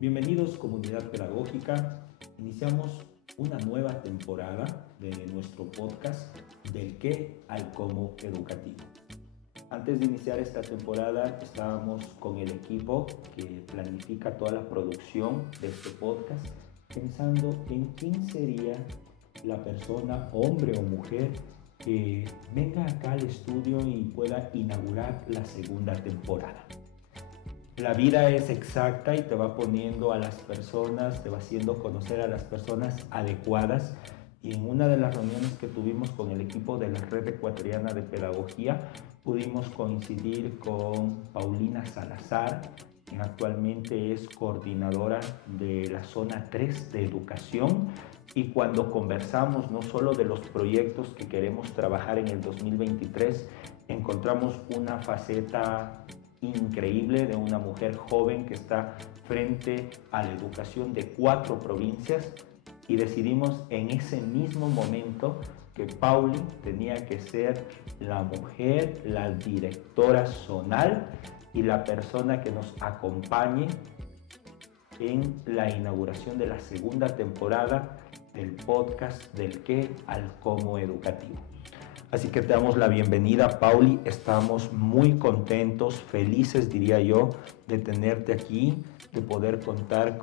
Bienvenidos comunidad pedagógica, iniciamos una nueva temporada de nuestro podcast del qué al cómo educativo. Antes de iniciar esta temporada estábamos con el equipo que planifica toda la producción de este podcast pensando en quién sería la persona, hombre o mujer, que venga acá al estudio y pueda inaugurar la segunda temporada. La vida es exacta y te va poniendo a las personas, te va haciendo conocer a las personas adecuadas. Y en una de las reuniones que tuvimos con el equipo de la Red Ecuatoriana de Pedagogía, pudimos coincidir con Paulina Salazar, quien actualmente es coordinadora de la zona 3 de educación. Y cuando conversamos no solo de los proyectos que queremos trabajar en el 2023, encontramos una faceta increíble de una mujer joven que está frente a la educación de 4 provincias, y decidimos en ese mismo momento que Pauli tenía que ser la mujer, la directora zonal y la persona que nos acompañe en la inauguración de la segunda temporada del podcast del qué al cómo educativo. Así que te damos la bienvenida, Pauli. Estamos muy contentos, felices, diría yo, de tenerte aquí, de poder contar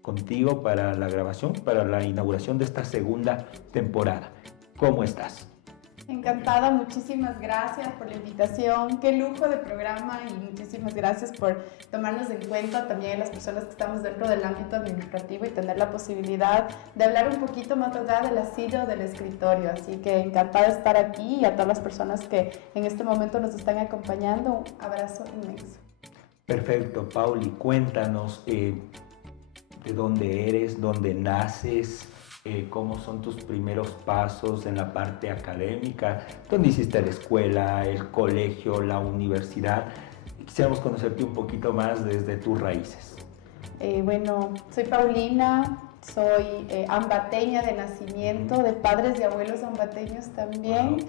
contigo para la grabación, para la inauguración de esta segunda temporada. ¿Cómo estás? Encantada, muchísimas gracias por la invitación, qué lujo de programa y muchísimas gracias por tomarnos en cuenta también las personas que estamos dentro del ámbito administrativo y tener la posibilidad de hablar un poquito más allá de la silla o del escritorio. Así que encantada de estar aquí y a todas las personas que en este momento nos están acompañando, un abrazo inmenso. Perfecto, Pauli, cuéntanos de dónde eres, dónde naces. ¿Cómo son tus primeros pasos en la parte académica? ¿Dónde hiciste la escuela, el colegio, la universidad? Quisiéramos conocerte un poquito más desde tus raíces. Bueno, soy Paulina, soy ambateña de nacimiento, de padres y abuelos ambateños también. Wow.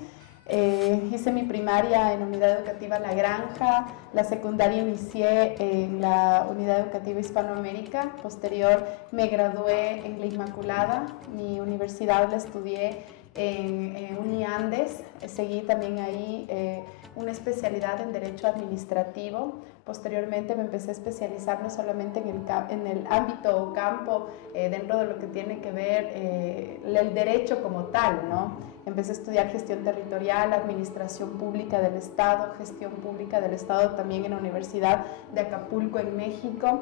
Hice mi primaria en Unidad Educativa La Granja, la secundaria inicié en la Unidad Educativa Hispanoamérica, posterior me gradué en La Inmaculada, mi universidad la estudié en Uniandes, seguí también ahí una especialidad en Derecho Administrativo. Posteriormente me empecé a especializar no solamente en el ámbito o campo dentro de lo que tiene que ver el derecho como tal, ¿no? Empecé a estudiar gestión territorial, administración pública del Estado, gestión pública del Estado también en la Universidad de Acapulco en México.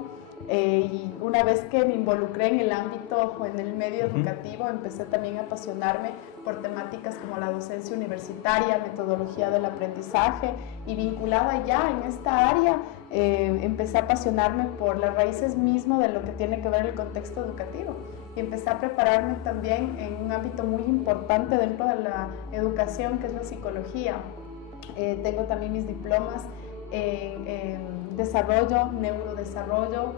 Y una vez que me involucré en el ámbito o en el medio educativo, empecé también a apasionarme por temáticas como la docencia universitaria, metodología del aprendizaje, y vinculada ya en esta área, empecé a apasionarme por las raíces mismo de lo que tiene que ver el contexto educativo. Y empecé a prepararme también en un ámbito muy importante dentro de la educación, que es la psicología. Tengo también mis diplomas en desarrollo, neurodesarrollo.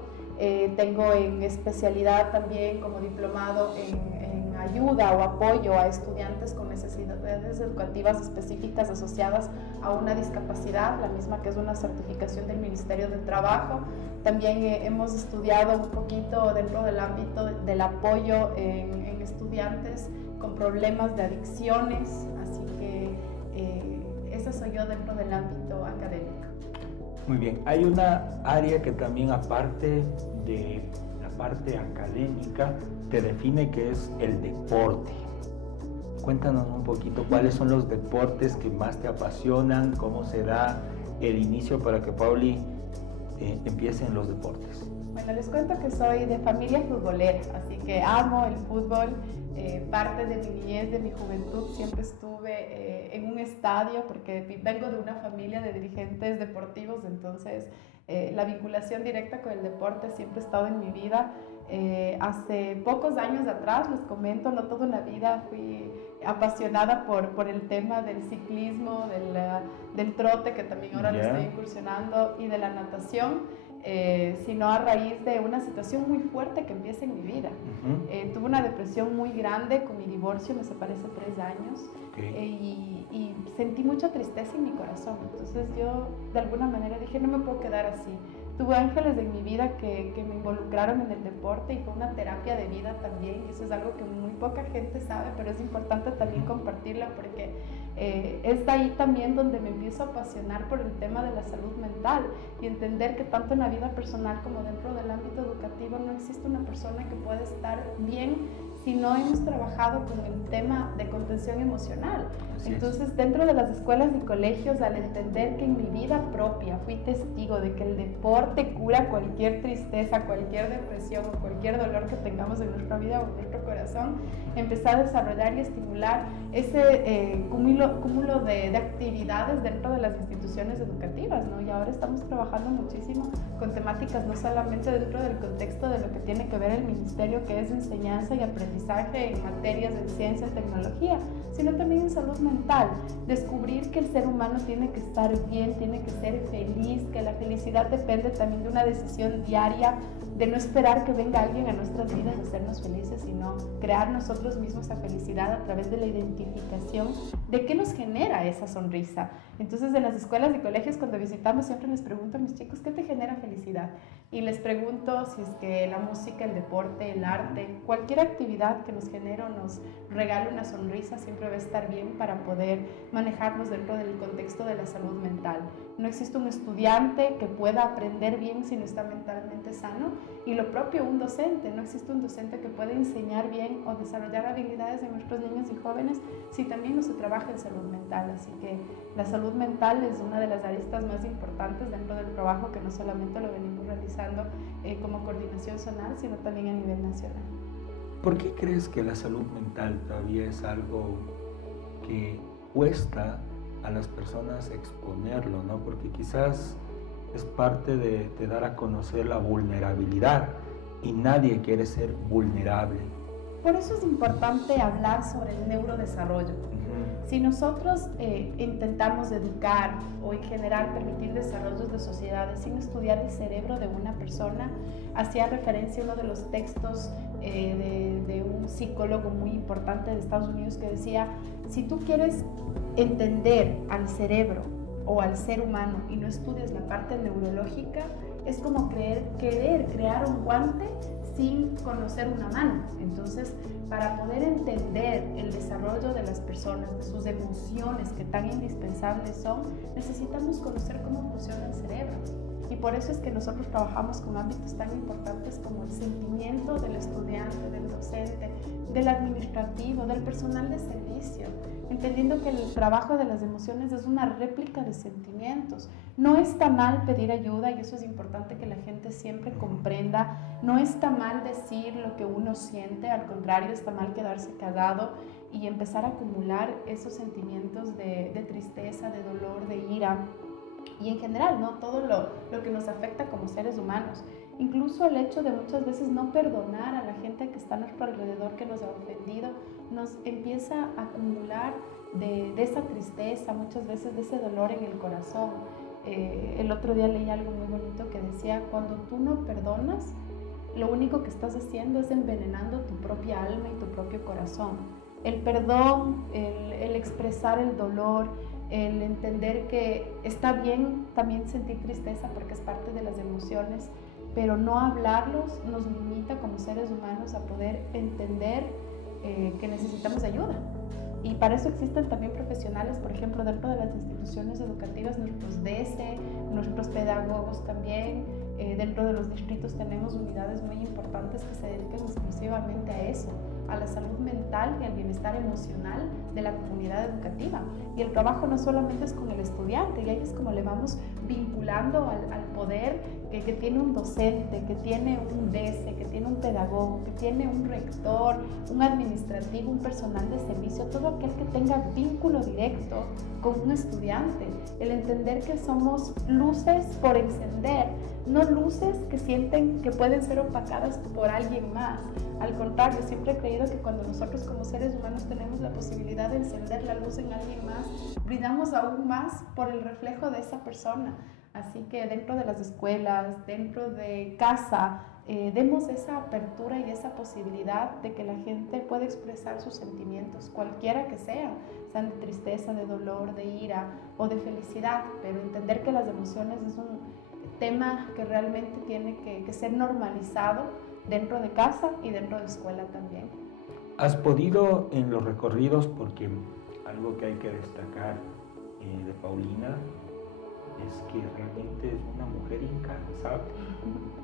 Tengo en especialidad también como diplomado en ayuda o apoyo a estudiantes con necesidades educativas específicas asociadas a una discapacidad, la misma que es una certificación del Ministerio de Trabajo. También hemos estudiado un poquito dentro del ámbito del apoyo en estudiantes con problemas de adicciones, así que esa soy yo dentro del ámbito académico. Muy bien, hay una área que también, aparte de la parte académica, te define, que es el deporte. Cuéntanos un poquito cuáles son los deportes que más te apasionan, cómo se da el inicio para que Pauli empiece en los deportes. Bueno, les cuento que soy de familia futbolera, así que amo el fútbol. Parte de mi niñez, de mi juventud, siempre estuve en un estadio, porque vengo de una familia de dirigentes deportivos, entonces la vinculación directa con el deporte siempre ha estado en mi vida. Hace pocos años atrás, les comento, no toda una vida fui apasionada por el tema del ciclismo, del trote, que también ahora lo estoy incursionando, y de la natación. Sino a raíz de una situación muy fuerte que empieza en mi vida. Tuve una depresión muy grande con mi divorcio, me separé hace 3 años. Y sentí mucha tristeza en mi corazón. Entonces yo de alguna manera dije, no me puedo quedar así. tuve ángeles en mi vida que me involucraron en el deporte y fue una terapia de vida también. Eso es algo que muy poca gente sabe, pero es importante también compartirla porque es de ahí también donde me empiezo a apasionar por el tema de la salud mental y entender que tanto en la vida personal como dentro del ámbito educativo no existe una persona que pueda estar bien si no hemos trabajado con el tema de contención emocional. Entonces, dentro de las escuelas y colegios, al entender que en mi vida propia fui testigo de que el deporte cura cualquier tristeza, cualquier depresión o cualquier dolor que tengamos en nuestra vida o en nuestro corazón, empecé a desarrollar y estimular ese cúmulo de actividades dentro de las instituciones educativas, ¿no? Y ahora estamos trabajando muchísimo con temáticas no solamente dentro del contexto de lo que tiene que ver el ministerio, que es enseñanza y aprendizaje en materias de ciencia y tecnología, sino también en salud mental. Descubrir que el ser humano tiene que estar bien, tiene que ser feliz, que la felicidad depende también de una decisión diaria, de no esperar que venga alguien a nuestras vidas a hacernos felices, sino crear nosotros mismos esa felicidad a través de la identificación de qué nos genera esa sonrisa. Entonces, en las escuelas y colegios, cuando visitamos, siempre les pregunto a mis chicos, ¿qué te genera felicidad? Y les pregunto si es que la música, el deporte, el arte, cualquier actividad que nos genere o nos regale una sonrisa, siempre va a estar bien para poder manejarnos dentro del contexto de la salud mental. No existe un estudiante que pueda aprender bien si no está mentalmente sano, y lo propio un docente. No existe un docente que pueda enseñar bien o desarrollar habilidades en nuestros niños y jóvenes si también no se trabaja en salud mental. Así que la salud mental es una de las aristas más importantes dentro del trabajo, que no solamente lo venimos realizando como coordinación zonal, sino también a nivel nacional. ¿Por qué crees que la salud mental todavía es algo que cuesta a las personas exponerlo, ¿no? Porque quizás es parte de dar a conocer la vulnerabilidad y nadie quiere ser vulnerable. Por eso es importante hablar sobre el neurodesarrollo. Si nosotros intentamos educar o en general permitir desarrollos de sociedades sin estudiar el cerebro de una persona, hacía referencia a uno de los textos de un psicólogo muy importante de Estados Unidos que decía, si tú quieres entender al cerebro o al ser humano y no estudias la parte neurológica, es como querer crear un guante sin conocer una mano. Entonces, para poder entender el desarrollo de las personas, de sus emociones que tan indispensables son, necesitamos conocer cómo funciona el cerebro. Y por eso es que nosotros trabajamos con ámbitos tan importantes como el sentimiento del estudiante, del docente, del administrativo, del personal de servicio, entendiendo que el trabajo de las emociones es una réplica de sentimientos. No está mal pedir ayuda, y eso es importante que la gente siempre comprenda. No está mal decir lo que uno siente, al contrario, está mal quedarse callado y empezar a acumular esos sentimientos de tristeza, de dolor, de ira, y en general, ¿no? Todo lo que nos afecta como seres humanos. Incluso el hecho de muchas veces no perdonar a la gente que está a nuestro alrededor, que nos ha ofendido, nos empieza a acumular de esa tristeza, muchas veces de ese dolor en el corazón. El otro día leí algo muy bonito que decía, cuando tú no perdonas, lo único que estás haciendo es envenenando tu propia alma y tu propio corazón. El perdón, el expresar el dolor, el entender que está bien también sentir tristeza porque es parte de las emociones, pero no hablarlos nos limita como seres humanos a poder entender que necesitamos ayuda. Y para eso existen también profesionales, por ejemplo, dentro de las instituciones educativas, nuestros DS, nuestros pedagogos también. Dentro de los distritos tenemos unidades muy importantes que se dedican exclusivamente a eso, a la salud mental y al bienestar emocional de la comunidad educativa. Y el trabajo no solamente es con el estudiante, y ahí es como le vamos vinculando al poder que tiene un docente, que tiene un DS, que tiene un pedagogo, que tiene un rector, un administrativo, un personal de servicio, todo aquel que tenga vínculo directo con un estudiante. El entender que somos luces por encender, no luces que sienten que pueden ser opacadas por alguien más. Al contrario, siempre he creído que cuando nosotros como seres humanos tenemos la posibilidad de encender la luz en alguien más, brindamos aún más por el reflejo de esa persona. Así que dentro de las escuelas, dentro de casa, demos esa apertura y esa posibilidad de que la gente pueda expresar sus sentimientos, cualquiera que sean de tristeza, de dolor, de ira o de felicidad, pero entender que las emociones tema que realmente tiene que ser normalizado dentro de casa y dentro de escuela también. ¿Has podido en los recorridos, porque algo que hay que destacar de Paulina es que realmente es una mujer incansable?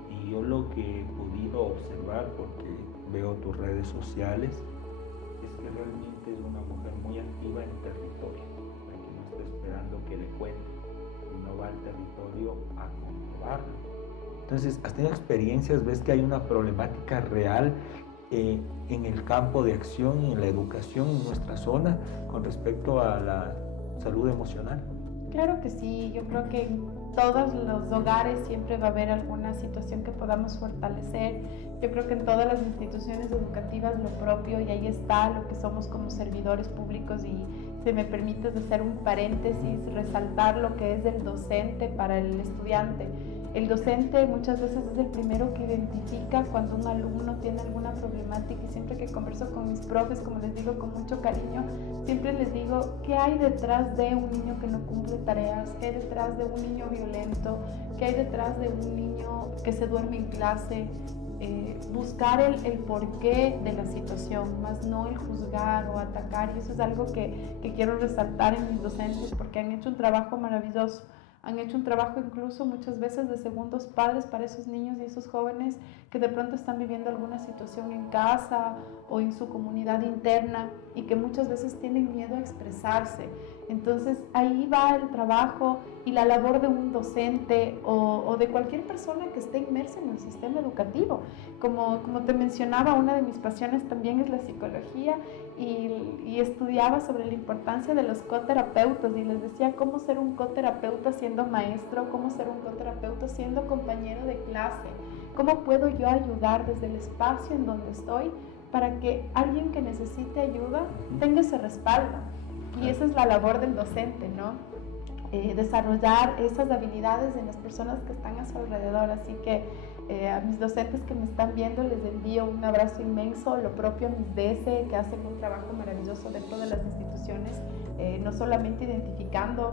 Y yo lo que he podido observar, porque veo tus redes sociales, es que realmente es una mujer muy activa en territorio, que no está esperando que le cuente, sino va al territorio a comprobarlo. Entonces, ¿has tenido experiencias? ¿Ves que hay una problemática real en el campo de acción, en la educación en nuestra zona con respecto a la salud emocional? Claro que sí, yo creo que en todos los hogares siempre va a haber alguna situación que podamos fortalecer. Yo creo que en todas las instituciones educativas lo propio, y ahí está lo que somos como servidores públicos. Y si me permites hacer un paréntesis, resaltar lo que es el docente para el estudiante. El docente muchas veces es el primero que identifica cuando un alumno tiene alguna problemática, y siempre que converso con mis profes, como les digo con mucho cariño, siempre les digo qué hay detrás de un niño que no cumple tareas, qué hay detrás de un niño violento, qué hay detrás de un niño que se duerme en clase. Buscar el porqué de la situación, más no el juzgar o atacar, y eso es algo que quiero resaltar en mis docentes, porque han hecho un trabajo maravilloso. Han hecho un trabajo incluso muchas veces de segundos padres para esos niños y esos jóvenes que de pronto están viviendo alguna situación en casa o en su comunidad interna y que muchas veces tienen miedo a expresarse. Entonces ahí va el trabajo y la labor de un docente o de cualquier persona que esté inmersa en el sistema educativo. Como te mencionaba, una de mis pasiones también es la psicología, y estudiaba sobre la importancia de los coterapeutas, y les decía cómo ser un coterapeuta siendo maestro, cómo ser un coterapeuta siendo compañero de clase, cómo puedo yo ayudar desde el espacio en donde estoy para que alguien que necesite ayuda tenga ese respaldo. Y esa es la labor del docente, ¿no? Desarrollar esas habilidades en las personas que están a su alrededor. Así que a mis docentes que me están viendo les envío un abrazo inmenso, lo propio a mis DC, que hacen un trabajo maravilloso dentro de las instituciones, no solamente identificando,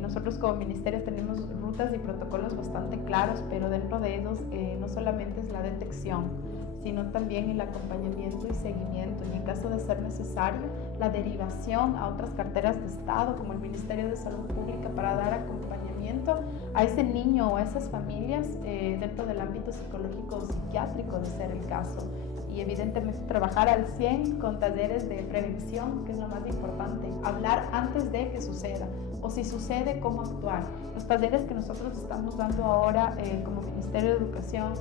nosotros como ministerio tenemos rutas y protocolos bastante claros, pero dentro de ellos no solamente es la detección, sino también el acompañamiento y seguimiento, y en caso de ser necesario, la derivación a otras carteras de Estado, como el Ministerio de Salud Pública, para dar acompañamiento a ese niño o a esas familias dentro del ámbito psicológico o psiquiátrico, de ser el caso. Y evidentemente trabajar al 100 con talleres de prevención, que es lo más importante, hablar antes de que suceda, o si sucede, cómo actuar. Los talleres que nosotros estamos dando ahora como Ministerio de Educación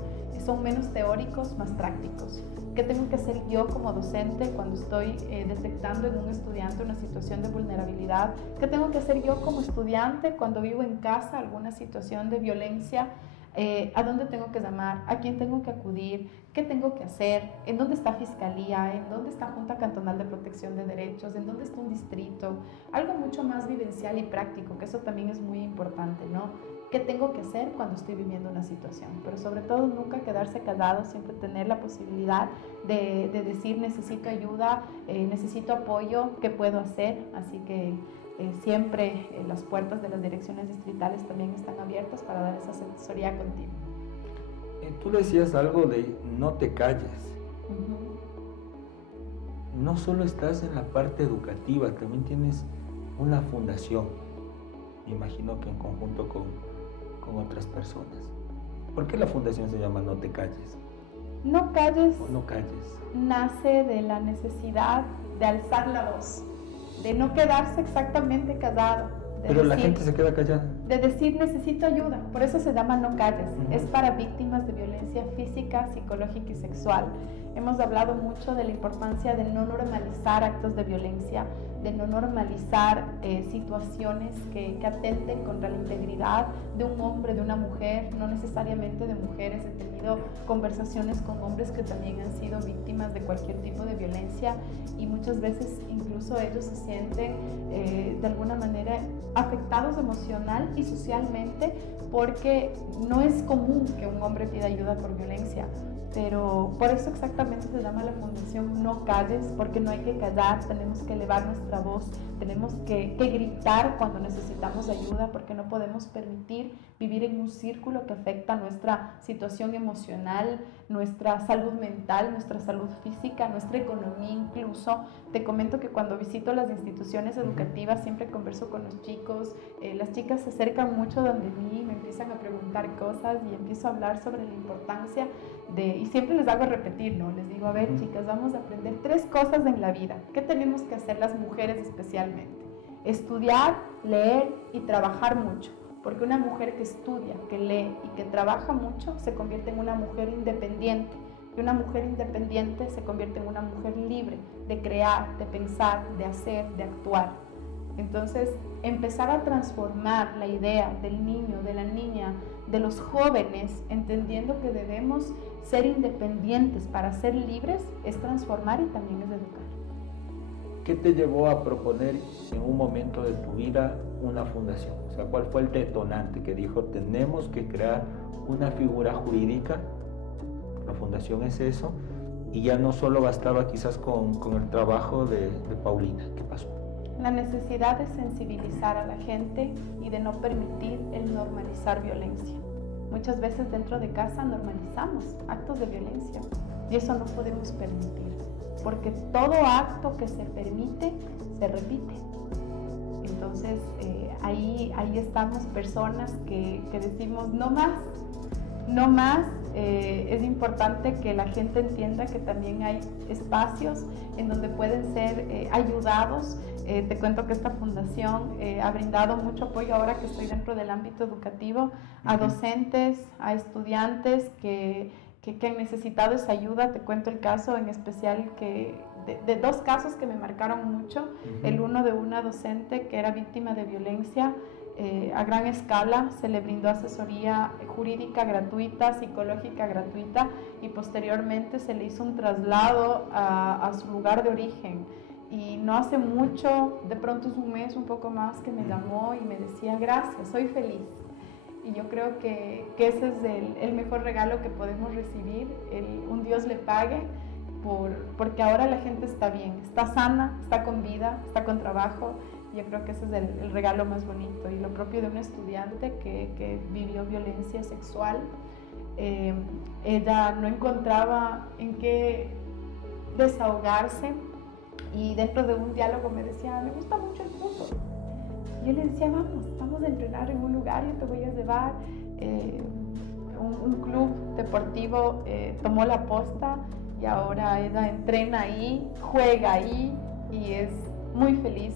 son menos teóricos, más prácticos. ¿Qué tengo que hacer yo como docente cuando estoy detectando en un estudiante una situación de vulnerabilidad? ¿Qué tengo que hacer yo como estudiante cuando vivo en casa alguna situación de violencia? ¿A dónde tengo que llamar? ¿A quién tengo que acudir? ¿Qué tengo que hacer? ¿En dónde está Fiscalía? ¿En dónde está Junta Cantonal de Protección de Derechos? ¿En dónde está un distrito? Algo mucho más vivencial y práctico, que eso también es muy importante, ¿no? ¿Qué tengo que hacer cuando estoy viviendo una situación? Pero sobre todo nunca quedarse callado, siempre tener la posibilidad de decir necesito ayuda, necesito apoyo, ¿qué puedo hacer? Así que siempre las puertas de las direcciones distritales también están abiertas para dar esa asesoría continua. Tú decías algo de no te calles. No solo estás en la parte educativa, también tienes una fundación, me imagino que en conjunto con otras personas. ¿Por qué la fundación se llama No Te Calles? No calles, o no calles nace de la necesidad de alzar la voz, de no quedarse exactamente callado. Pero la gente se queda callada. De decir necesito ayuda, por eso se llama No Calles. Es para víctimas de violencia física, psicológica y sexual. Hemos hablado mucho de la importancia de no normalizar actos de violencia, de no normalizar situaciones que atenten contra la integridad de un hombre, de una mujer, no necesariamente de mujeres. He tenido conversaciones con hombres que también han sido víctimas de cualquier tipo de violencia, y muchas veces incluso ellos se sienten de alguna manera afectados emocional y socialmente, porque no es común que un hombre pida ayuda por violencia. Pero por eso exactamente se llama la fundación No Calles, porque no hay que callar, tenemos que elevar nuestra voz, tenemos que gritar cuando necesitamos ayuda, porque no podemos permitir vivir en un círculo que afecta nuestra situación emocional, nuestra salud mental, nuestra salud física, nuestra economía incluso. Te comento que cuando visito las instituciones educativas siempre converso con los chicos, las chicas se acercan mucho donde mí, me empiezan a preguntar cosas y empiezo a hablar sobre la importancia y siempre les hago repetir, ¿no? Les digo, a ver, chicas, vamos a aprender 3 cosas en la vida. ¿Qué tenemos que hacer las mujeres especialmente? Estudiar, leer y trabajar mucho. Porque una mujer que estudia, que lee y que trabaja mucho se convierte en una mujer independiente. Y una mujer independiente se convierte en una mujer libre de crear, de pensar, de hacer, de actuar. Entonces, empezar a transformar la idea del niño, de la niña, de los jóvenes, entendiendo que debemos ser independientes para ser libres, es transformar y también es educar. ¿Qué te llevó a proponer en un momento de tu vida una fundación? O sea, ¿cuál fue el detonante que dijo, tenemos que crear una figura jurídica? La fundación es eso, y ya no solo bastaba quizás con el trabajo de Paulina. ¿Qué pasó? La necesidad de sensibilizar a la gente y de no permitir el normalizar violencia. Muchas veces dentro de casa normalizamos actos de violencia y eso no podemos permitir, porque todo acto que se permite se repite. Entonces ahí estamos personas que decimos no más, no más. Es importante que la gente entienda que también hay espacios en donde pueden ser ayudados. Te cuento que esta fundación ha brindado mucho apoyo ahora que estoy dentro del ámbito educativo a docentes, a estudiantes que han necesitado esa ayuda. Te cuento el caso en especial de 2 casos que me marcaron mucho. El uno de una docente que era víctima de violencia a gran escala, se le brindó asesoría jurídica gratuita, psicológica gratuita y posteriormente se le hizo un traslado a su lugar de origen. Y no hace mucho, de pronto es un mes, un poco más, que me llamó y me decía, gracias, soy feliz. Y yo creo que ese es el mejor regalo que podemos recibir, un Dios le pague, porque ahora la gente está bien, está sana, está con vida, está con trabajo. Yo creo que ese es el regalo más bonito. Y lo propio de una estudiante que vivió violencia sexual, ella no encontraba en qué desahogarse y dentro de un diálogo me decía, me gusta mucho el fútbol. Y yo le decía, vamos a entrenar en un lugar, yo te voy a llevar. Un club deportivo tomó la posta y ahora ella entrena ahí, juega ahí y es muy feliz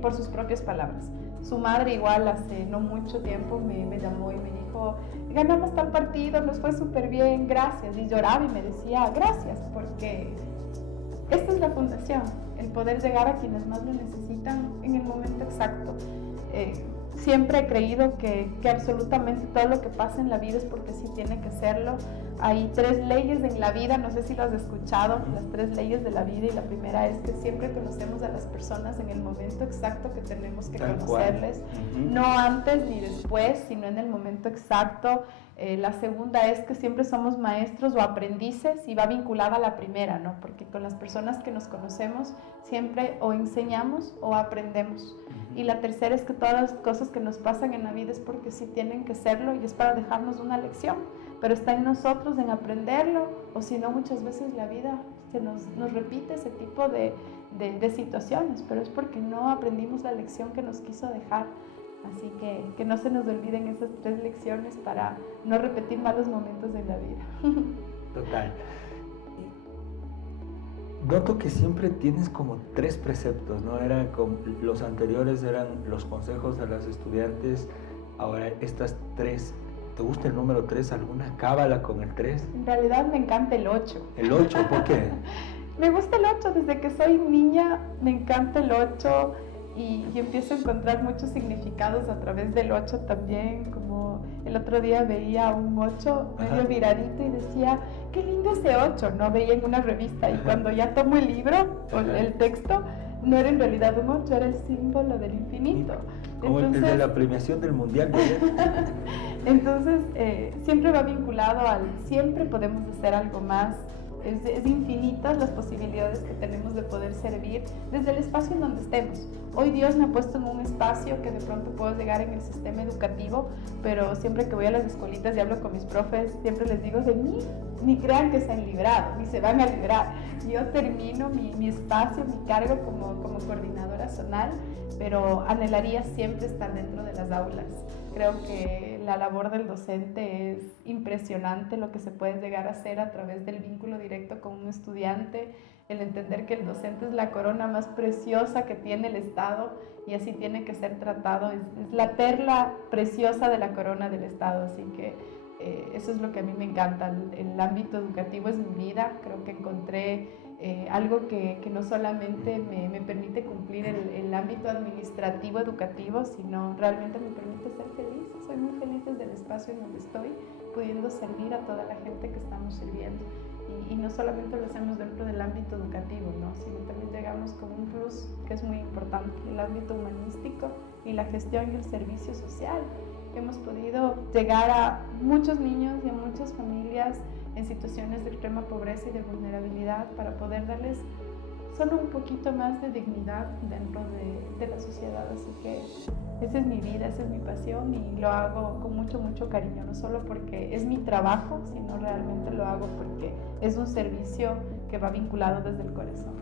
por sus propias palabras. Su madre igual hace no mucho tiempo me llamó y me dijo, ganamos tal partido, nos fue súper bien, gracias. Y lloraba y me decía, gracias, porque esta es la fundación, el poder llegar a quienes más lo necesitan en el momento exacto. Siempre he creído que absolutamente todo lo que pasa en la vida es porque sí tiene que serlo. Hay 3 leyes en la vida, no sé si las has escuchado, las 3 leyes de la vida, y la primera es que siempre conocemos a las personas en el momento exacto que tenemos que conocerles, no antes ni después, sino en el momento exacto. La segunda es que siempre somos maestros o aprendices y va vinculada a la primera, ¿no? Porque con las personas que nos conocemos siempre o enseñamos o aprendemos. Y la tercera es que todas las cosas que nos pasan en la vida es porque sí tienen que serlo y es para dejarnos una lección, pero está en nosotros en aprenderlo, o si no muchas veces la vida nos repite ese tipo de situaciones, pero es porque no aprendimos la lección que nos quiso dejar. Así que no se nos olviden esas 3 lecciones para no repetir malos momentos en la vida. Total. Noto que siempre tienes como 3 preceptos, ¿no? Los anteriores eran los consejos a las estudiantes, ahora estas 3. ¿Te gusta el número 3? ¿Alguna cábala con el 3? En realidad me encanta el 8. ¿El 8? ¿Por qué? Me gusta el 8, desde que soy niña me encanta el 8 y empiezo a encontrar muchos significados a través del 8 también, como el otro día veía un 8 medio viradito y decía, qué lindo ese 8, ¿no? Veía en una revista y cuando ya tomo el libro o el texto, no era en realidad un 8, era el símbolo del infinito. Como el de la premiación del Mundial. Entonces, siempre va vinculado siempre podemos hacer algo más. es infinitas las posibilidades que tenemos de poder servir desde el espacio en donde estemos. Hoy Dios me ha puesto en un espacio que de pronto puedo llegar en el sistema educativo, pero siempre que voy a las escuelitas y hablo con mis profes, siempre les digo, de mí ni crean que se han librado, ni se van a librar. Yo termino mi espacio, mi cargo como coordinadora zonal, pero anhelaría siempre estar dentro de las aulas. Creo que la labor del docente es impresionante, lo que se puede llegar a hacer a través del vínculo directo con un estudiante, el entender que el docente es la corona más preciosa que tiene el Estado y así tiene que ser tratado, es la perla preciosa de la corona del Estado, así que eso es lo que a mí me encanta. El ámbito educativo es mi vida. Creo que encontré algo que no solamente me permite cumplir el ámbito administrativo educativo, sino realmente me permite ser feliz. Soy muy feliz desde el espacio en donde estoy, pudiendo servir a toda la gente que estamos sirviendo. Y no solamente lo hacemos dentro del ámbito educativo, ¿no? Sino también llegamos con un plus que es muy importante, el ámbito humanístico y la gestión y el servicio social. Hemos podido llegar a muchos niños y a muchas familias en situaciones de extrema pobreza y de vulnerabilidad para poder darles solo un poquito más de dignidad dentro de la sociedad. Así que esa es mi vida, esa es mi pasión y lo hago con mucho, mucho cariño, no solo porque es mi trabajo, sino realmente lo hago porque es un servicio que va vinculado desde el corazón.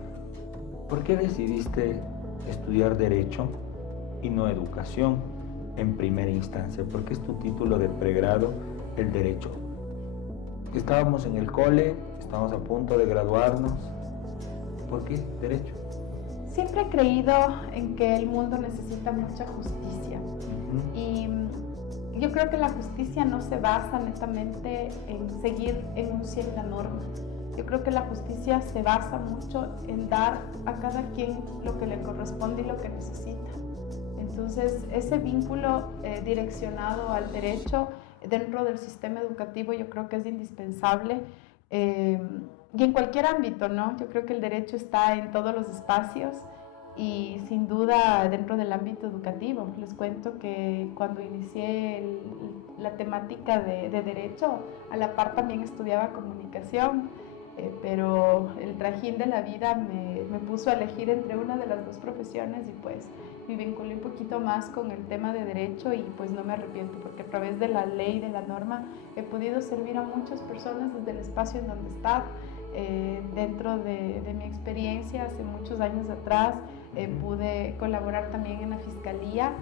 ¿Por qué decidiste estudiar Derecho y no Educación en primera instancia? ¿Por qué es tu título de pregrado el Derecho? Estábamos en el cole, estábamos a punto de graduarnos. ¿Por qué Derecho? Siempre he creído en que el mundo necesita mucha justicia. Y yo creo que la justicia no se basa netamente en seguir enunciando la norma. Yo creo que la justicia se basa mucho en dar a cada quien lo que le corresponde y lo que necesita. Entonces, ese vínculo direccionado al derecho dentro del sistema educativo yo creo que es indispensable y en cualquier ámbito, ¿no? Yo creo que el derecho está en todos los espacios y sin duda dentro del ámbito educativo. Les cuento que cuando inicié la temática de derecho, a la par también estudiaba comunicación, pero el trajín de la vida me puso a elegir entre una de las dos profesiones y pues me vinculé un poquito más con el tema de derecho y pues no me arrepiento porque a través de la ley, de la norma, he podido servir a muchas personas desde el espacio en donde he estado. Dentro de mi experiencia, hace muchos años atrás, pude colaborar también en la fiscalía,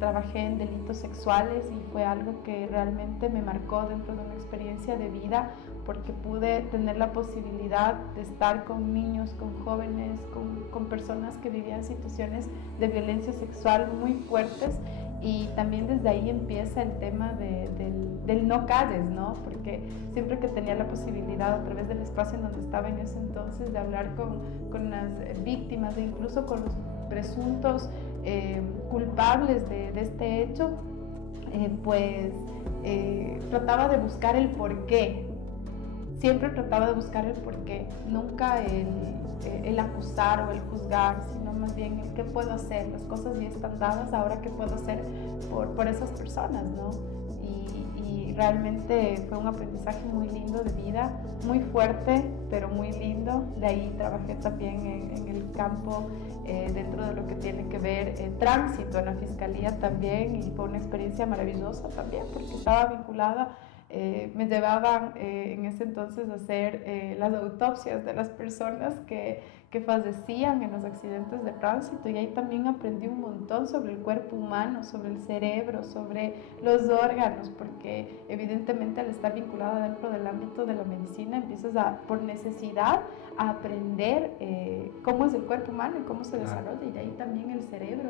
trabajé en delitos sexuales y fue algo que realmente me marcó dentro de una experiencia de vida porque pude tener la posibilidad de estar con niños, con jóvenes, con personas que vivían situaciones de violencia sexual muy fuertes y también desde ahí empieza el tema del no calles, ¿no? Porque siempre que tenía la posibilidad a través del espacio en donde estaba en ese entonces de hablar con las víctimas e incluso con los presuntos culpables de este hecho, trataba de buscar el porqué. Siempre trataba de buscar el porqué, nunca el acusar o el juzgar, sino más bien el qué puedo hacer. Las cosas ya están dadas, ahora qué puedo hacer por esas personas, ¿no? Y realmente fue un aprendizaje muy lindo de vida, muy fuerte, pero muy lindo. De ahí trabajé también en el campo dentro de lo que tiene que ver tránsito en la fiscalía también y fue una experiencia maravillosa también porque estaba vinculada. Me llevaban en ese entonces a hacer las autopsias de las personas que fallecían en los accidentes de tránsito y ahí también aprendí un montón sobre el cuerpo humano, sobre el cerebro, sobre los órganos, porque evidentemente al estar vinculada dentro del ámbito de la medicina empiezas por necesidad a aprender cómo es el cuerpo humano y cómo se desarrolla y de ahí también el cerebro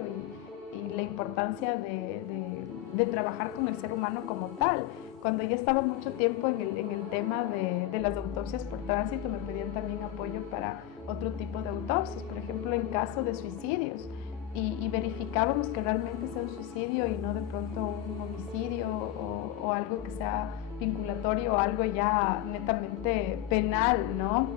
y la importancia de trabajar con el ser humano como tal. Cuando ya estaba mucho tiempo en el tema de las autopsias por tránsito, me pedían también apoyo para otro tipo de autopsias, por ejemplo, en caso de suicidios. Y verificábamos que realmente sea un suicidio y no de pronto un homicidio o algo que sea vinculatorio o algo ya netamente penal, ¿no?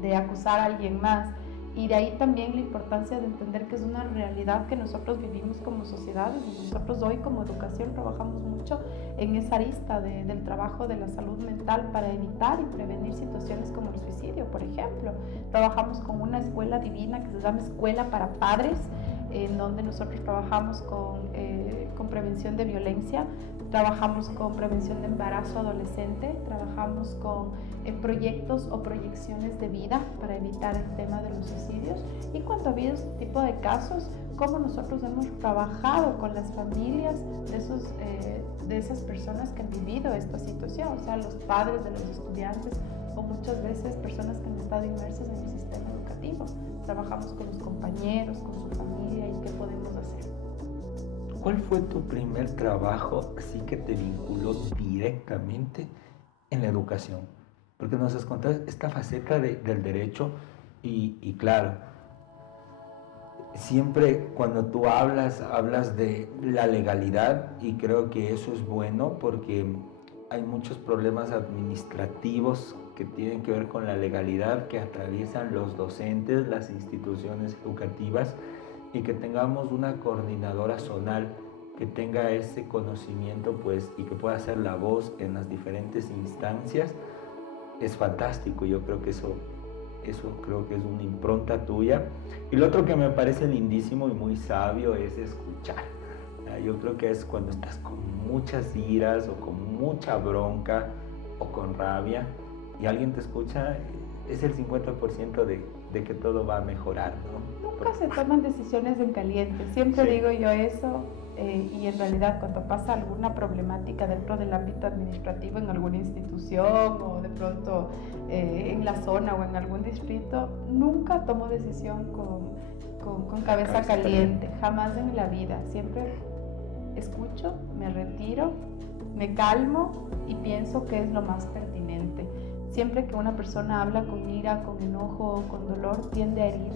De acusar a alguien más. Y de ahí también la importancia de entender que es una realidad que nosotros vivimos como sociedades, y nosotros hoy como educación trabajamos mucho en esa arista del trabajo de la salud mental para evitar y prevenir situaciones como el suicidio, por ejemplo. Trabajamos con una escuela divina que se llama Escuela para Padres, en donde nosotros trabajamos con prevención de violencia, trabajamos con prevención de embarazo adolescente, trabajamos con proyectos o proyecciones de vida para evitar el tema de los suicidios. Y cuando ha habido este tipo de casos, cómo nosotros hemos trabajado con las familias de esas personas que han vivido esta situación, o sea, los padres de los estudiantes o muchas veces personas que han estado inmersas en el sistema educativo. Trabajamos con los compañeros, con su familia y qué podemos hacer. ¿Cuál fue tu primer trabajo así que te vinculó directamente en la educación? Porque nos has contado esta faceta del derecho y claro, siempre cuando tú hablas de la legalidad y creo que eso es bueno porque hay muchos problemas administrativos que tienen que ver con la legalidad que atraviesan los docentes, las instituciones educativas, y que tengamos una coordinadora zonal que tenga ese conocimiento pues y que pueda ser la voz en las diferentes instancias es fantástico. Yo creo que eso creo que es una impronta tuya. Y lo otro que me parece lindísimo y muy sabio es escuchar. Yo creo que es cuando estás con muchas iras o con mucha bronca o con rabia y alguien te escucha, es el 50% de que todo va a mejorar, ¿no? Nunca se toman decisiones en caliente, siempre Sí. digo yo eso, y en realidad cuando pasa alguna problemática dentro del ámbito administrativo en alguna institución o de pronto en la zona o en algún distrito, nunca tomo decisión con cabeza caliente, jamás en la vida, siempre escucho, me retiro, me calmo y pienso qué es lo más pertinente. Siempre que una persona habla con ira, con enojo o con dolor, tiende a herir.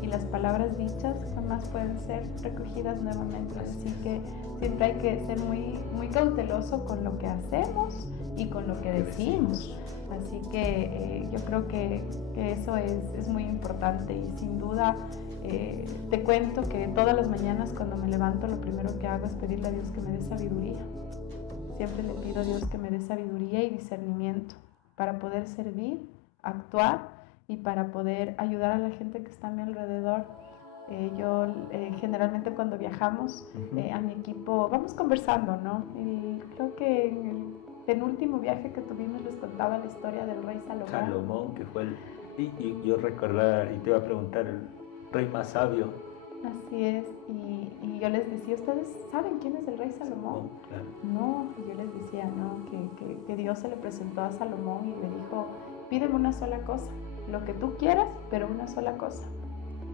Y las palabras dichas jamás pueden ser recogidas nuevamente. Así que siempre hay que ser muy, muy cauteloso con lo que hacemos y con lo que decimos. Así que yo creo que eso es muy importante y sin duda te cuento que todas las mañanas cuando me levanto lo primero que hago es pedirle a Dios que me dé sabiduría. Siempre le pido a Dios que me dé sabiduría y discernimiento para poder servir, actuar y para poder ayudar a la gente que está a mi alrededor. Yo generalmente cuando viajamos a mi equipo vamos conversando, ¿no? Y creo que en el penúltimo viaje que tuvimos les contaba la historia del rey Salomón. Salomón, que fue y yo recordaba y te iba a preguntar, el rey más sabio. Así es, y yo les decía, ¿ustedes saben quién es el rey Salomón? No, claro. No, y yo les decía, no, que Dios se le presentó a Salomón y le dijo, pídeme una sola cosa, lo que tú quieras, pero una sola cosa.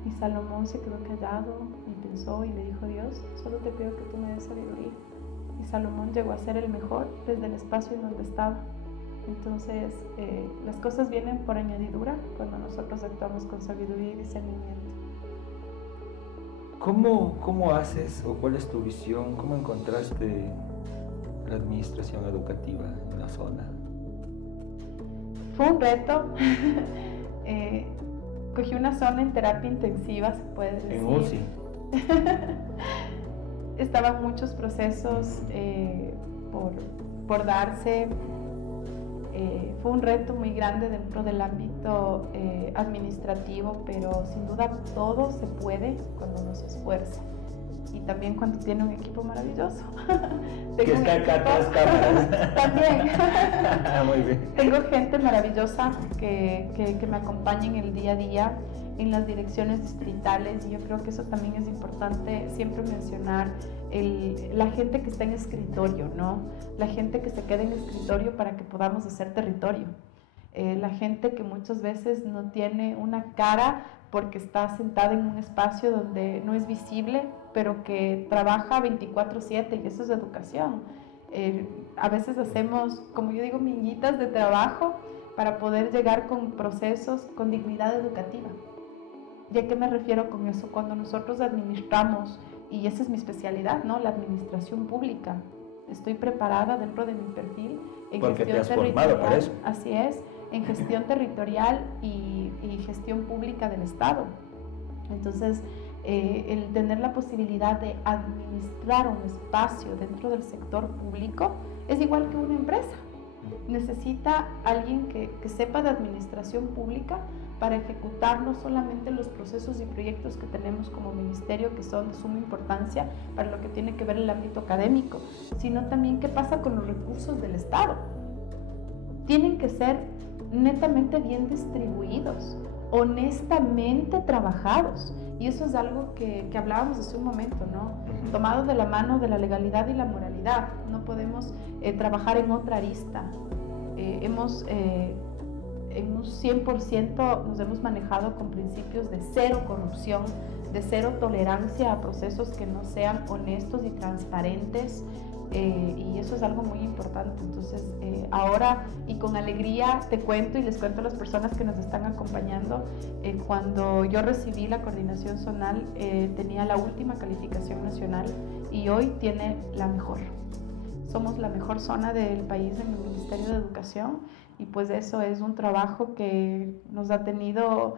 Y Salomón se quedó callado y pensó y le dijo, Dios, solo te pido que tú me des sabiduría. Y Salomón llegó a ser el mejor desde el espacio en donde estaba. Entonces, las cosas vienen por añadidura cuando nosotros actuamos con sabiduría y discernimiento. ¿Cómo haces o cuál es tu visión? ¿Cómo encontraste la administración educativa en la zona? Fue un reto. Cogí una zona en terapia intensiva, se puede decir. En UCI. Estaban muchos procesos por darse. Fue un reto muy grande dentro del ámbito administrativo, pero sin duda todo se puede cuando uno se esfuerza. Y también cuando tiene un equipo maravilloso. Que está acá tras cámaras. También. Muy bien. Tengo gente maravillosa que me acompaña en el día a día, en las direcciones distritales, y yo creo que eso también es importante siempre mencionar, la gente que está en escritorio, ¿no? La gente que se queda en escritorio para que podamos hacer territorio. La gente que muchas veces no tiene una cara porque está sentada en un espacio donde no es visible, pero que trabaja 24/7, y eso es educación. A veces hacemos, como yo digo, minguitas de trabajo para poder llegar con procesos con dignidad educativa. ¿Y a qué me refiero con eso? Cuando nosotros administramos, y esa es mi especialidad, ¿no? La administración pública. estoy preparada dentro de mi perfil en porque gestión te has formado para eso. Así es, en gestión territorial y gestión pública del Estado. Entonces, el tener la posibilidad de administrar un espacio dentro del sector público es igual que una empresa. Necesita alguien que sepa de administración pública para ejecutar no solamente los procesos y proyectos que tenemos como ministerio, que son de suma importancia para lo que tiene que ver el ámbito académico, sino también qué pasa con los recursos del Estado. Tienen que ser netamente bien distribuidos, honestamente trabajados. Y eso es algo que hablábamos hace un momento, ¿no? Tomado de la mano de la legalidad y la moralidad. No podemos trabajar en otra arista. En un 100% nos hemos manejado con principios de cero corrupción, de cero tolerancia a procesos que no sean honestos y transparentes. Y eso es algo muy importante. Entonces, ahora y con alegría te cuento y les cuento a las personas que nos están acompañando, cuando yo recibí la coordinación zonal tenía la última calificación nacional y hoy tiene la mejor. Somos la mejor zona del país en el Ministerio de Educación y pues eso es un trabajo que nos ha tenido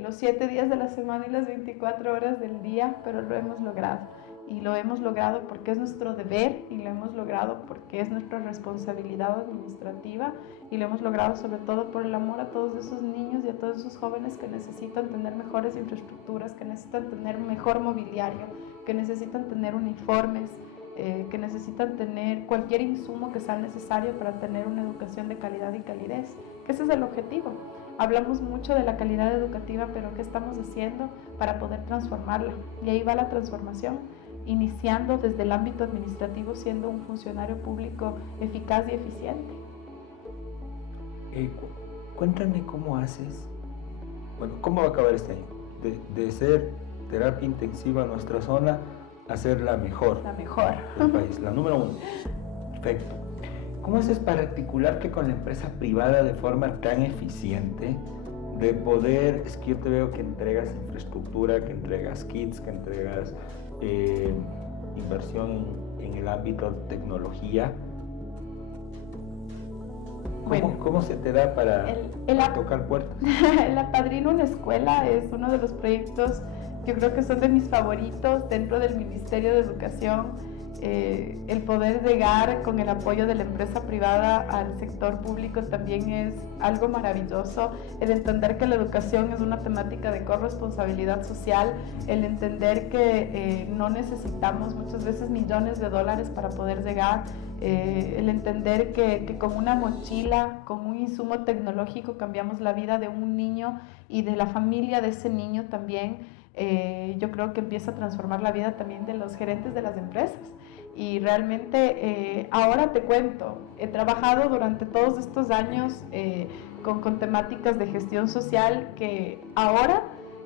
los 7 días de la semana y las 24 horas del día, pero lo hemos logrado. Y lo hemos logrado porque es nuestro deber y lo hemos logrado porque es nuestra responsabilidad administrativa y lo hemos logrado sobre todo por el amor a todos esos niños y a todos esos jóvenes que necesitan tener mejores infraestructuras, que necesitan tener mejor mobiliario, que necesitan tener uniformes, que necesitan tener cualquier insumo que sea necesario para tener una educación de calidad y calidez, que ese es el objetivo. Hablamos mucho de la calidad educativa, pero ¿qué estamos haciendo para poder transformarla? Y ahí va la transformación, iniciando desde el ámbito administrativo, siendo un funcionario público eficaz y eficiente. Cuéntame cómo haces, bueno, ¿cómo va a acabar este año? De ser terapia intensiva en nuestra zona a ser la mejor del país, la número 1. Perfecto. ¿Cómo haces para articular que con la empresa privada de forma tan eficiente de poder, es que yo te veo que entregas infraestructura, que entregas kits, que entregas inversión en el ámbito de tecnología? ¿Cómo se te da para tocar puertas? El Apadrino una Escuela es uno de los proyectos que yo creo que son de mis favoritos dentro del Ministerio de Educación. El poder llegar con el apoyo de la empresa privada al sector público también es algo maravilloso. El entender que la educación es una temática de corresponsabilidad social, el entender que no necesitamos muchas veces millones de dólares para poder llegar, el entender que con una mochila, con un insumo tecnológico cambiamos la vida de un niño y de la familia de ese niño también. Yo creo que empieza a transformar la vida también de los gerentes de las empresas. Y realmente ahora te cuento, he trabajado durante todos estos años con temáticas de gestión social que ahora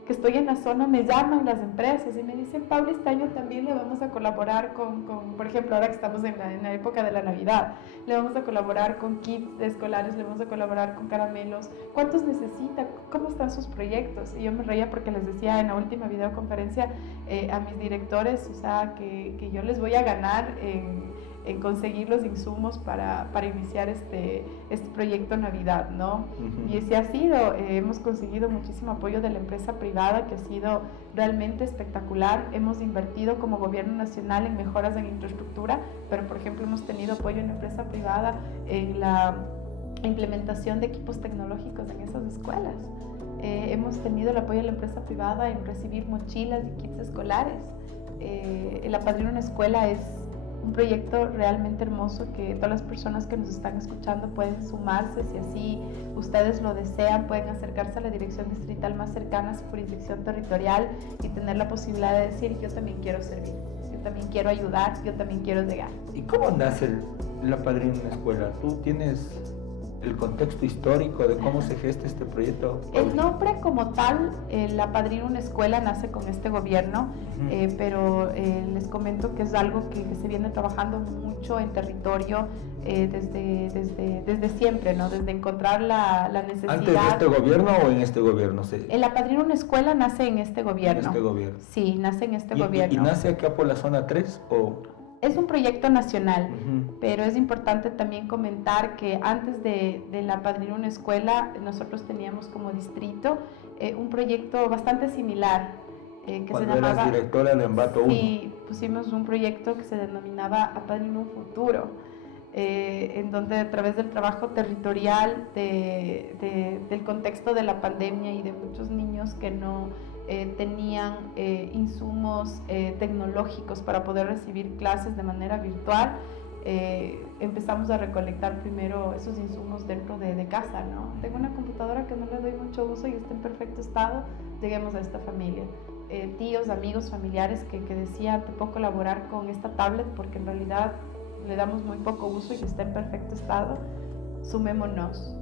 que estoy en la zona me llaman las empresas y me dicen, Paula, este año también le vamos a colaborar por ejemplo, ahora que estamos en la época de la Navidad, le vamos a colaborar con kits escolares, le vamos a colaborar con caramelos, ¿cuántos necesita? ¿Cómo están sus proyectos? Y yo me reía porque les decía en la última videoconferencia a mis directores, o sea, que yo les voy a ganar en conseguir los insumos para iniciar este proyecto Navidad, ¿no? Y ese ha sido, hemos conseguido muchísimo apoyo de la empresa privada que ha sido realmente espectacular. Hemos invertido como gobierno nacional en mejoras en infraestructura, pero por ejemplo hemos tenido apoyo en la empresa privada en la implementación de equipos tecnológicos en esas escuelas. Hemos tenido el apoyo de la empresa privada en recibir mochilas y kits escolares. El Apadrino una Escuela es un proyecto realmente hermoso que todas las personas que nos están escuchando pueden sumarse, si así ustedes lo desean, pueden acercarse a la dirección distrital más cercana a su jurisdicción territorial y tener la posibilidad de decir, yo también quiero servir, yo también quiero ayudar, yo también quiero llegar. ¿Y cómo nace el Apadrino una Escuela? ¿Tú tienes el contexto histórico de cómo se gesta este proyecto? El nombre como tal, el Apadrino una Escuela, nace con este gobierno, pero les comento que es algo que se viene trabajando mucho en territorio desde siempre, ¿no? Desde encontrar la necesidad. ¿Antes de este gobierno o en este gobierno? Sí. El Apadrino una Escuela nace en este gobierno. En este gobierno. Sí, nace en este gobierno. ¿Y nace acá por la zona 3 o...? Es un proyecto nacional, pero es importante también comentar que antes del Apadrina una Escuela, nosotros teníamos como distrito un proyecto bastante similar. Cuando eras directora de Ambato 1. Sí, pusimos un proyecto que se denominaba Apadrina un Futuro, en donde a través del trabajo territorial, del contexto de la pandemia y de muchos niños que no tenían insumos tecnológicos para poder recibir clases de manera virtual, empezamos a recolectar primero esos insumos dentro de casa, ¿no? Tengo una computadora que no le doy mucho uso y está en perfecto estado, lleguemos a esta familia. Tíos, amigos, familiares que decían, te puedo colaborar con esta tablet porque en realidad le damos muy poco uso y está en perfecto estado, sumémonos.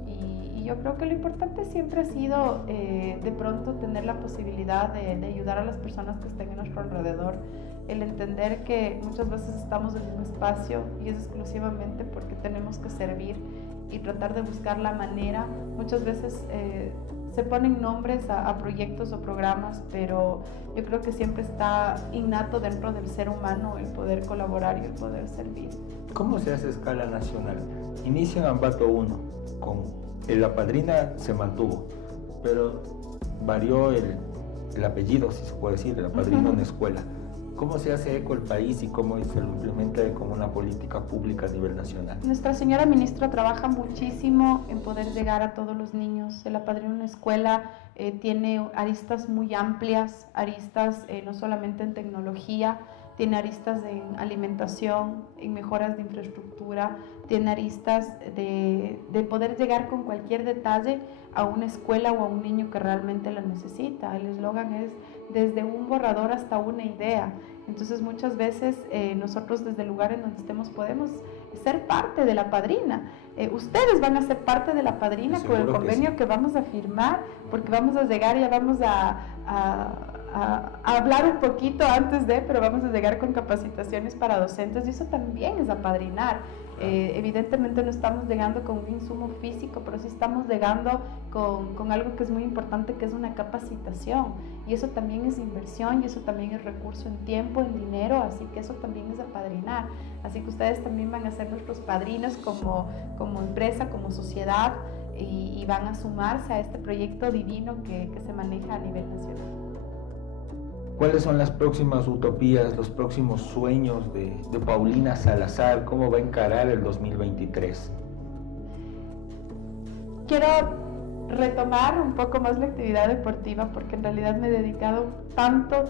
Y yo creo que lo importante siempre ha sido de pronto tener la posibilidad de ayudar a las personas que estén a nuestro alrededor, el entender que muchas veces estamos en un espacio y es exclusivamente porque tenemos que servir y tratar de buscar la manera. Muchas veces se ponen nombres a proyectos o programas, pero yo creo que siempre está innato dentro del ser humano el poder colaborar y el poder servir. ¿Cómo se hace a escala nacional? Inicia en Ambato 1, con el Apadrina se mantuvo, pero varió el apellido, si se puede decir, el Apadrina una Escuela. ¿Cómo se hace eco el país y cómo se lo implementa como una política pública a nivel nacional? Nuestra señora ministra trabaja muchísimo en poder llegar a todos los niños. El Apadrina una Escuela tiene aristas muy amplias, aristas no solamente en tecnología, tiene aristas en alimentación, en mejoras de infraestructura, tiene aristas de poder llegar con cualquier detalle a una escuela o a un niño que realmente lo necesita. El eslogan es desde un borrador hasta una idea. Entonces muchas veces nosotros desde el lugar en donde estemos podemos ser parte de la Padrina. Ustedes van a ser parte de la Padrina con el convenio que vamos a firmar, porque vamos a llegar, ya vamos a hablar un poquito antes pero vamos a llegar con capacitaciones para docentes y eso también es apadrinar. Evidentemente no estamos llegando con un insumo físico, pero sí estamos llegando con algo que es muy importante, que es una capacitación, y eso también es inversión y eso también es recurso en tiempo, en dinero, así que eso también es apadrinar. Así que ustedes también van a ser nuestros padrinos como empresa, como sociedad, y van a sumarse a este proyecto divino que se maneja a nivel nacional. ¿Cuáles son las próximas utopías, los próximos sueños de Paulina Salazar? ¿Cómo va a encarar el 2023? Quiero retomar un poco más la actividad deportiva porque en realidad me he dedicado tanto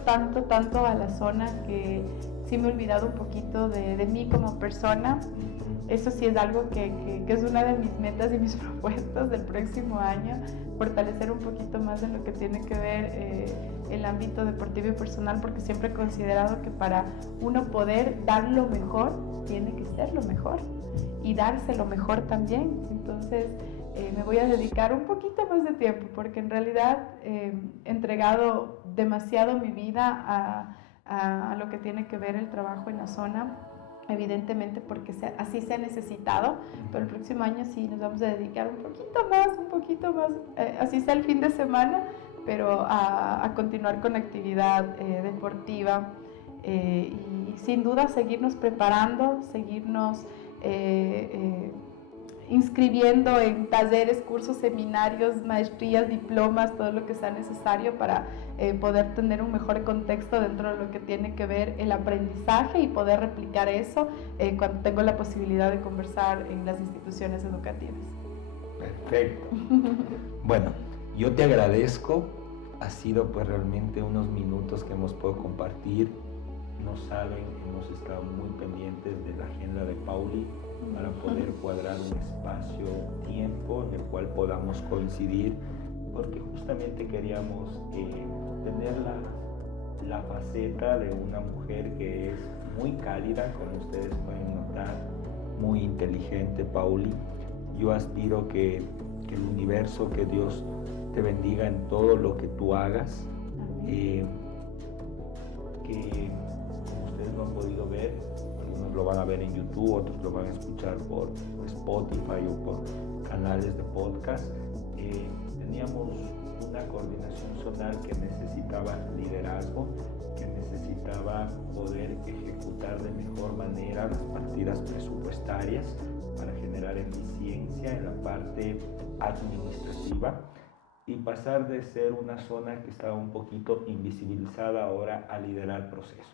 a la zona que sí me he olvidado un poquito de mí como persona. Eso sí es algo que es una de mis metas y mis propuestas del próximo año, fortalecer un poquito más en lo que tiene que ver el ámbito deportivo y personal, porque siempre he considerado que para uno poder dar lo mejor, tiene que ser lo mejor y darse lo mejor también. Entonces me voy a dedicar un poquito más de tiempo, porque en realidad he entregado demasiado mi vida a lo que tiene que ver el trabajo en la zona. Evidentemente porque así se ha necesitado, pero el próximo año sí nos vamos a dedicar un poquito más, así sea el fin de semana, pero a continuar con actividad deportiva y sin duda seguirnos preparando, seguirnos inscribiendo en talleres, cursos, seminarios, maestrías, diplomas, todo lo que sea necesario para poder tener un mejor contexto dentro de lo que tiene que ver el aprendizaje y poder replicar eso cuando tengo la posibilidad de conversar en las instituciones educativas. Perfecto. Bueno, yo te agradezco, ha sido pues realmente unos minutos que hemos podido compartir. No saben, hemos estado muy pendientes de la agenda de Pauli para poder cuadrar un espacio, tiempo en el cual podamos coincidir, porque justamente queríamos tener la faceta de una mujer que es muy cálida, como ustedes pueden notar, muy inteligente, Pauli. Yo aspiro que el universo, que Dios te bendiga en todo lo que tú hagas, que como ustedes lo han podido ver, algunos lo van a ver en YouTube, otros lo van a escuchar por Spotify o por canales de podcast. Teníamos una coordinación zonal que necesitaba liderazgo, que necesitaba poder ejecutar utilizar de mejor manera las partidas presupuestarias para generar eficiencia en la parte administrativa y pasar de ser una zona que estaba un poquito invisibilizada ahora a liderar procesos.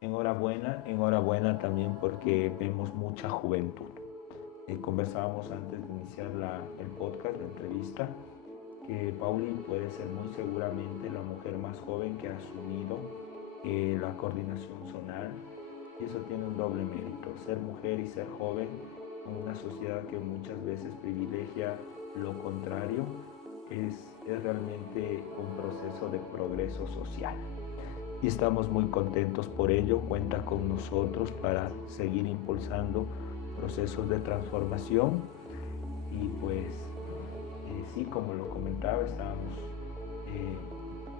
Enhorabuena también porque vemos mucha juventud. Conversábamos antes de iniciar el podcast, la entrevista, que Pauli puede ser muy seguramente la mujer más joven que ha asumido la coordinación zonal, y eso tiene un doble mérito: ser mujer y ser joven en una sociedad que muchas veces privilegia lo contrario. Es realmente un proceso de progreso social y estamos muy contentos por ello. Cuenta con nosotros para seguir impulsando procesos de transformación y pues sí, como lo comentaba, estamos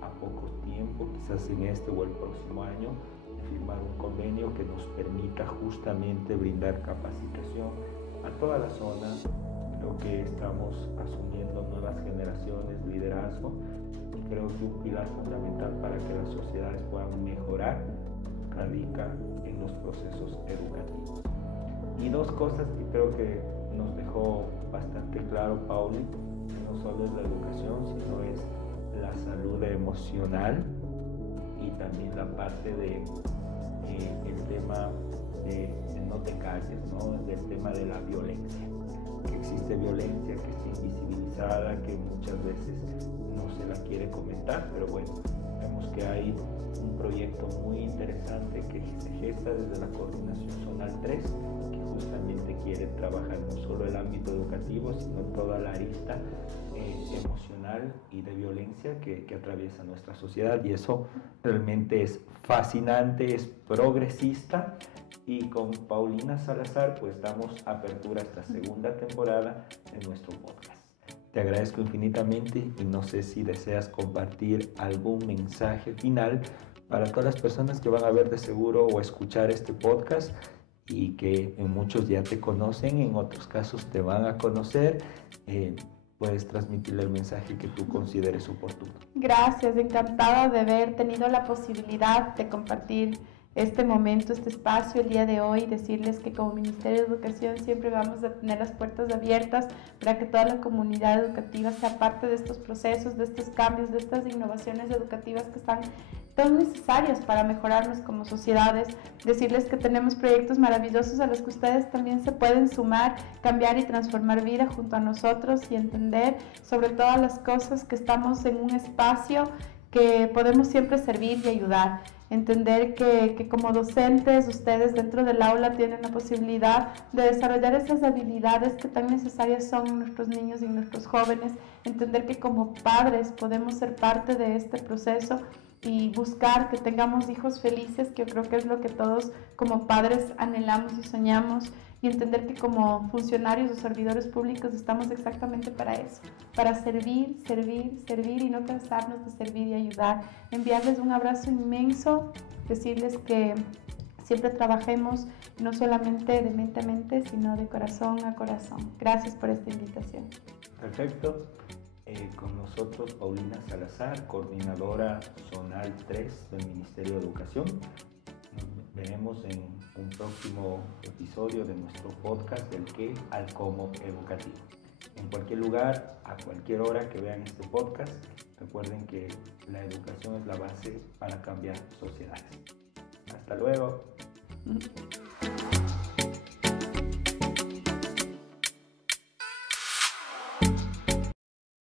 a poco tiempo, quizás en este o el próximo año, de firmar un convenio que nos permita justamente brindar capacitación a toda la zona. Creo que estamos asumiendo nuevas generaciones, liderazgo, y creo que un pilar fundamental para que las sociedades puedan mejorar radica en los procesos educativos. Y dos cosas que creo que nos dejó bastante claro Pauli: no solo es la educación, sino es la salud emocional y también la parte de el tema de no te calles, ¿no? Del tema de la violencia. Que existe violencia, que está invisibilizada, que muchas veces no se la quiere comentar, pero bueno, vemos que hay un proyecto muy interesante que se gesta desde la Coordinación Zonal 3, que justamente quiere trabajar no solo el ámbito educativo, sino toda la arista emocional y de violencia que atraviesa nuestra sociedad, y eso realmente es fascinante, es progresista. Y con Paulina Salazar pues damos apertura a esta segunda temporada en nuestro podcast. Te agradezco infinitamente y no sé si deseas compartir algún mensaje final para todas las personas que van a ver de seguro o escuchar este podcast y que en muchos ya te conocen, en otros casos te van a conocer. Puedes transmitirle el mensaje que tú consideres oportuno. Gracias, encantada de haber tenido la posibilidad de compartir este momento, este espacio el día de hoy. Decirles que como Ministerio de Educación siempre vamos a tener las puertas abiertas para que toda la comunidad educativa sea parte de estos procesos, de estos cambios, de estas innovaciones educativas que están tan necesarias para mejorarnos como sociedades. Decirles que tenemos proyectos maravillosos a los que ustedes también se pueden sumar, cambiar y transformar vida junto a nosotros y entender sobre todas las cosas que estamos en un espacio que podemos siempre servir y ayudar. Entender que como docentes ustedes dentro del aula tienen la posibilidad de desarrollar esas habilidades que tan necesarias son en nuestros niños y en nuestros jóvenes. Entender que como padres podemos ser parte de este proceso y buscar que tengamos hijos felices, que yo creo que es lo que todos como padres anhelamos y soñamos. Y entender que como funcionarios o servidores públicos estamos exactamente para eso, para servir y no cansarnos de servir y ayudar. Enviarles un abrazo inmenso, decirles que siempre trabajemos no solamente de mente a mente, sino de corazón a corazón. Gracias por esta invitación. Perfecto. Con nosotros Paulina Salazar, coordinadora zonal 3 del Ministerio de Educación. Nos veremos en un próximo episodio de nuestro podcast del qué al cómo educativo. En cualquier lugar, a cualquier hora que vean este podcast, recuerden que la educación es la base para cambiar sociedades. Hasta luego.